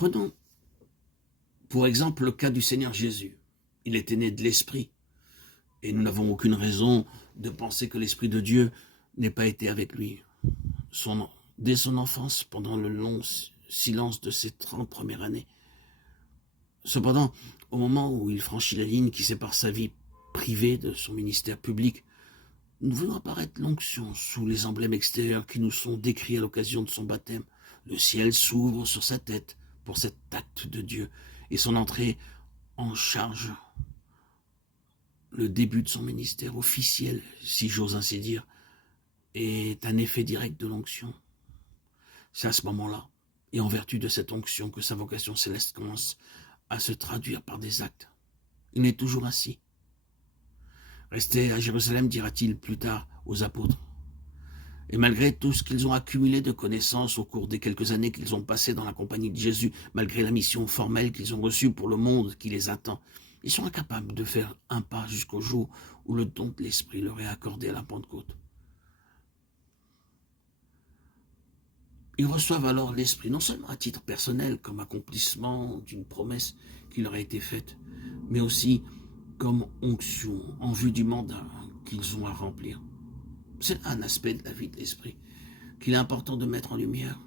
Prenons pour exemple le cas du Seigneur Jésus. Il était né de l'Esprit, et nous n'avons aucune raison de penser que l'Esprit de Dieu n'ait pas été avec lui. Dès son enfance, pendant le long silence de ses 30 premières années. Cependant, au moment où il franchit la ligne qui sépare sa vie privée de son ministère public, nous voyons apparaître l'onction sous les emblèmes extérieurs qui nous sont décrits à l'occasion de son baptême. Le ciel s'ouvre sur sa tête pour cet acte de Dieu et son entrée en charge, le début de son ministère officiel, si j'ose ainsi dire, est un effet direct de l'onction. C'est à ce moment-là, et en vertu de cette onction, que sa vocation céleste commence à se traduire par des actes. Il est toujours ainsi. Restez à Jérusalem, dira-t-il plus tard aux apôtres. Et malgré tout ce qu'ils ont accumulé de connaissances au cours des quelques années qu'ils ont passées dans la compagnie de Jésus, malgré la mission formelle qu'ils ont reçue pour le monde qui les attend, ils sont incapables de faire un pas jusqu'au jour où le don de l'Esprit leur est accordé à la Pentecôte. Ils reçoivent alors l'Esprit, non seulement à titre personnel, comme accomplissement d'une promesse qui leur a été faite, mais aussi comme onction en vue du mandat qu'ils ont à remplir. C'est un aspect de la vie de l'Esprit qu'il est important de mettre en lumière.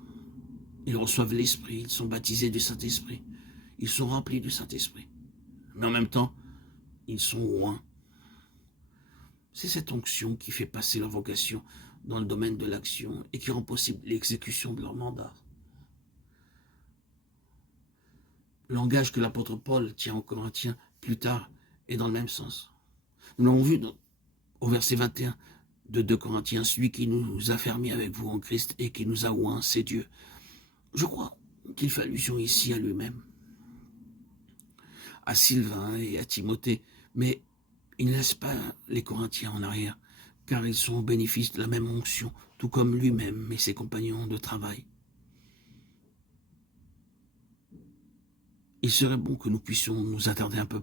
Ils reçoivent l'Esprit, ils sont baptisés du Saint-Esprit, ils sont remplis du Saint-Esprit. Mais en même temps, ils sont oints. C'est cette onction qui fait passer leur vocation dans le domaine de l'action et qui rend possible l'exécution de leur mandat. Le langage que l'apôtre Paul tient aux Corinthiens plus tard est dans le même sens. Nous l'avons vu au verset 21 de 2 Corinthiens, celui qui nous a fermés avec vous en Christ et qui nous a oints, c'est Dieu. Je crois qu'il fait allusion ici à lui-même, à Sylvain et à Timothée, mais il ne laisse pas les Corinthiens en arrière, car ils sont au bénéfice de la même onction, tout comme lui-même et ses compagnons de travail. Il serait bon que nous puissions nous attarder un peu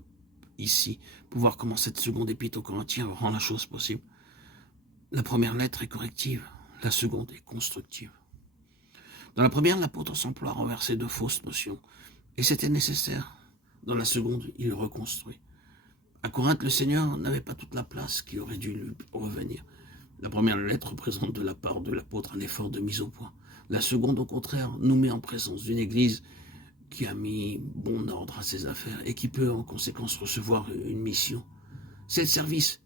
ici, pour voir comment cette seconde épître aux Corinthiens rend la chose possible. La première lettre est corrective, la seconde est constructive. Dans la première, l'apôtre s'emploie à renverser de fausses notions, et c'était nécessaire. Dans la seconde, il reconstruit. À Corinthe, le Seigneur n'avait pas toute la place qui aurait dû lui revenir. La première lettre représente de la part de l'apôtre un effort de mise au point. La seconde, au contraire, nous met en présence d'une église qui a mis bon ordre à ses affaires et qui peut en conséquence recevoir une mission. C'est le service,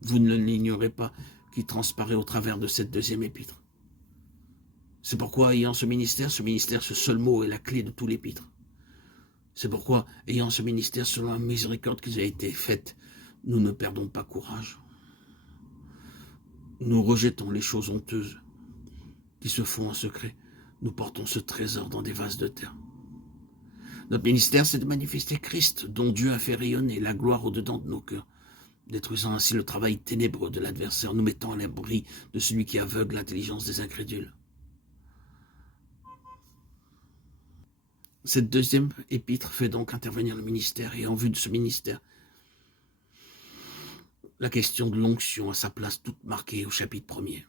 vous ne l'ignorez pas, qui transparaît au travers de cette deuxième épître. C'est pourquoi, ayant ce ministère, ce seul mot est la clé de tout l'épître. C'est pourquoi, ayant ce ministère selon la miséricorde qui nous a été faite, nous ne perdons pas courage. Nous rejetons les choses honteuses qui se font en secret. Nous portons ce trésor dans des vases de terre. Notre ministère, c'est de manifester Christ, dont Dieu a fait rayonner la gloire au-dedans de nos cœurs, détruisant ainsi le travail ténébreux de l'adversaire, nous mettant à l'abri de celui qui aveugle l'intelligence des incrédules. Cette deuxième épître fait donc intervenir le ministère, et en vue de ce ministère, la question de l'onction a sa place toute marquée au chapitre 1er.